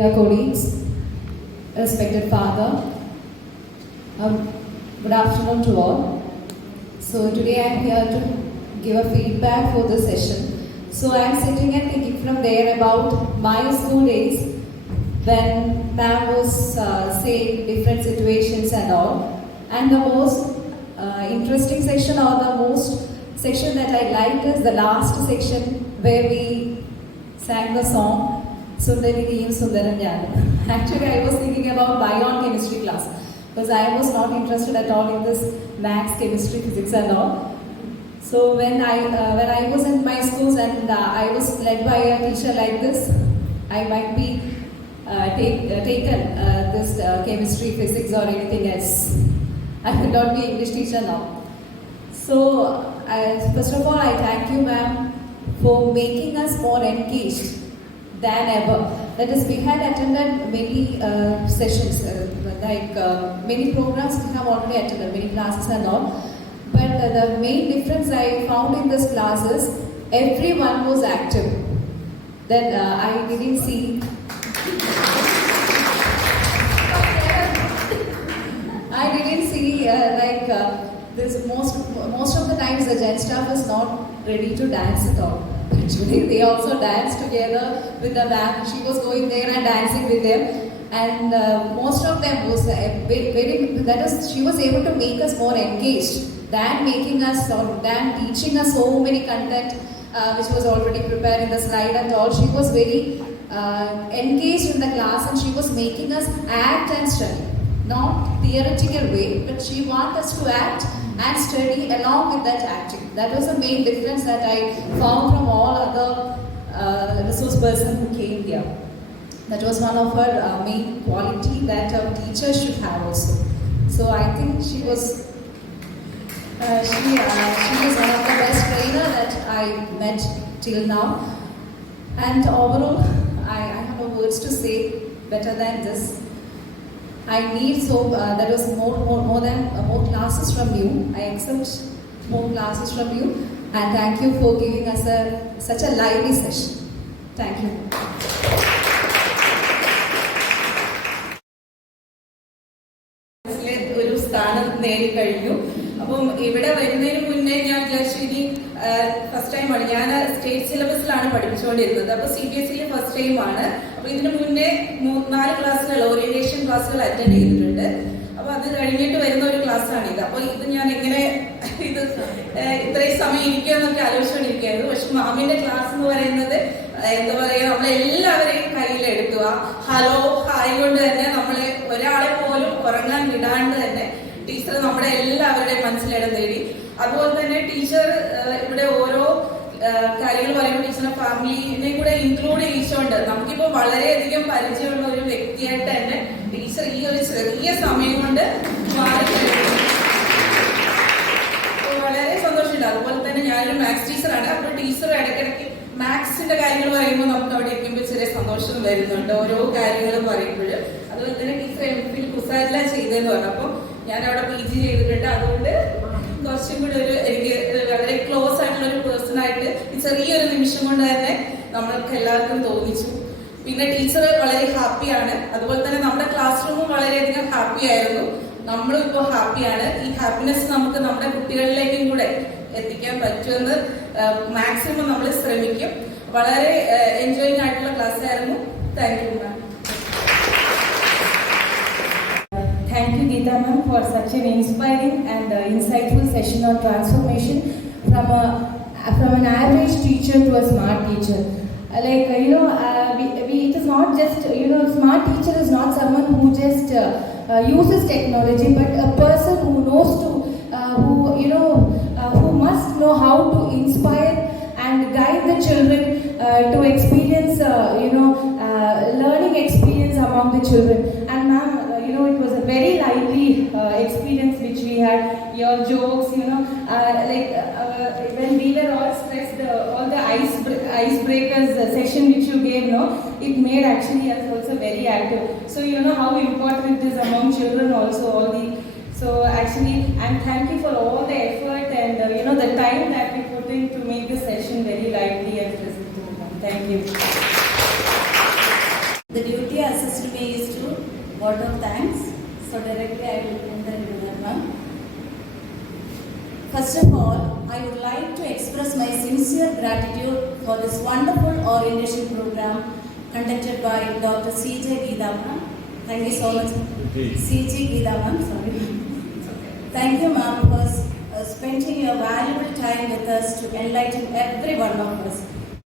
Dear colleagues, respected father, good afternoon to all. So today I am here to give a feedback for the session. So I am sitting and thinking from there about my school days when ma'am was saying different situations and all. And the most interesting section or the most section that I liked is the last section where we sang the song Sundariniyu Sundaram Jnanam. Actually, I was thinking about bion chemistry class because I was not interested at all in this maths, chemistry, physics and all. So when I was in my schools and I was led by a teacher like this, I might be taken this chemistry, physics or anything else. I could not be English teacher now. So first of all, I thank you, ma'am, for making us more engaged than ever. That is, we had attended many sessions, many programs we have already attended, many classes and all. But the main difference I found in this class is everyone was active. That I didn't see. I didn't see this most of the times the Gen staff is not ready to dance at all. Actually, they also danced together with the band. She was going there and dancing with them, and most of them was she was able to make us more engaged than making us or than teaching us so many content which was already prepared in the slide and all. She was very engaged in the class and she was making us act and study. Not theoretical way, but she wanted us to act and study along with that acting. That was the main difference that I found from all other resource persons who came here. That was one of her main quality that a teacher should have also. So I think she was she is one of the best trainer that I met till now. And overall, I have no words to say better than this. I need there was more classes from you. I accept more classes from you, and thank you for giving us such a lively session. Thank you. ഒരു സ്ഥാനം നേടിക്കഴിഞ്ഞു. അപ്പം ഇവിടെ വരുന്നതിന് മുന്നേ ഞാൻ വിചാരിച്ചു ഇനി ഫസ്റ്റ് ടൈമാണ്. ഞാൻ സ്റ്റേറ്റ് സിലബസിലാണ് പഠിപ്പിച്ചുകൊണ്ടിരുന്നത്. അപ്പോൾ CBSE ഫസ്റ്റ് ടൈമാണ്. അപ്പോൾ ഇതിന് മുന്നേ 4 ക്ലാസ്സുകൾ ഓറിയന്റേഷൻ ക്ലാസ്സുകൾ അറ്റൻഡ് ചെയ്തിട്ടുണ്ട്. അപ്പോൾ അത് കഴിഞ്ഞിട്ട് വരുന്ന ഒരു ക്ലാസ്സാണിത്. അപ്പോൾ ഇത് ഞാൻ എങ്ങനെ ഇത്രയും സമയം ഇരിക്കുമെന്നൊക്കെ ആലോചിച്ചുകൊണ്ടിരിക്കുകയായിരുന്നു. പക്ഷെ മാമിന്റെ ക്ലാസ് എന്ന് പറയുന്നത് എന്താ പറയുക, നമ്മളെല്ലാവരെയും കയ്യിലെടുക്കുക. ഹലോ ഹായ് കൊണ്ട് തന്നെ നമ്മളെ ഒരാളെ പോലും ഉറങ്ങാൻ വിടാണ്ട് തന്നെ ടീച്ചർ നമ്മുടെ എല്ലാവരുടെയും മനസ്സിലിടം നേടി. അതുപോലെ തന്നെ ടീച്ചർ ഇവിടെ ഓരോ കാര്യങ്ങൾ പറയുമ്പോൾ ടീച്ചറിന്റെ ഫാമിലിനെ കൂടെ ഇൻക്ലൂഡ് ചെയ്യിച്ചുകൊണ്ട് നമുക്കിപ്പോൾ വളരെയധികം പരിചയമുള്ള ഒരു വ്യക്തിയായിട്ട് തന്നെ ടീച്ചർ ഈ ഒരു ചെറിയ സമയം കൊണ്ട് മാറിക്കഴിഞ്ഞു. വളരെ സന്തോഷമുണ്ട്. അതുപോലെ തന്നെ ഞാനൊരു മാത്സ് ടീച്ചറാണ്. അപ്പോൾ ടീച്ചർ ഇടയ്ക്കിടയ്ക്ക് മാത്സിന്റെ കാര്യങ്ങൾ പറയുമ്പോൾ നമുക്ക് അവിടെ ഇരിക്കുമ്പോൾ ചെറിയ സന്തോഷം വരുന്നുണ്ട് ഓരോ കാര്യങ്ങളും പറയുമ്പോൾ. അതുപോലെ തന്നെ ടീച്ചർ MPhil കുസാരില ചെയ്തതെന്ന് പറഞ്ഞു. അപ്പോൾ ഞാൻ അവിടെ PG ചെയ്തിട്ടുണ്ട്. അതുകൊണ്ട് കുറച്ചും കൂടി എനിക്ക് വളരെ ക്ലോസ് ആയിട്ടുള്ള ഒരു പേഴ്സൺ ആയിട്ട് ഈ ചെറിയൊരു നിമിഷം കൊണ്ട് തന്നെ നമ്മൾക്ക് എല്ലാവർക്കും തോന്നിച്ചു. പിന്നെ ടീച്ചർ വളരെ ഹാപ്പിയാണ്. അതുപോലെ തന്നെ നമ്മുടെ ക്ലാസ് റൂമും വളരെയധികം ഹാപ്പി ആയിരുന്നു. നമ്മളും ഇപ്പോൾ ഹാപ്പിയാണ്. ഈ ഹാപ്പിനെസ് നമുക്ക് നമ്മുടെ കുട്ടികളിലേക്കും കൂടെ എത്തിക്കാൻ പറ്റുമെന്ന് മാക്സിമം നമ്മൾ ശ്രമിക്കും. വളരെ എൻജോയിങ് ആയിട്ടുള്ള ക്ലാസ് ആയിരുന്നു. Thank you ma'am. Thank you, Geeta ma'am, for such an inspiring and insightful session on transformation from an average teacher to a smart teacher. It is not just, smart teacher is not someone who just uses technology, but a person who knows who must know how to inspire and guide the children to experience, learning experience among the children. And ma'am, it was a very lively experience which we had. Your jokes, when we were all stressed, all the icebreakers session which you gave, it made actually us also very active. So you know how important it is among children also. So actually, and thank you for all the effort and the time that we put in to make this session very lively and pleasant. Thank you. The duty assigned me is to word of thanks. So directly I will enter into that one. First of all, I would like to express my sincere gratitude for this wonderful orientation program conducted by Dr. C.J. Geeta ma'am. Thank you so much. C.J. Geeta ma'am, sorry. Thank you ma'am for spending your valuable time with us to enlighten every one of us.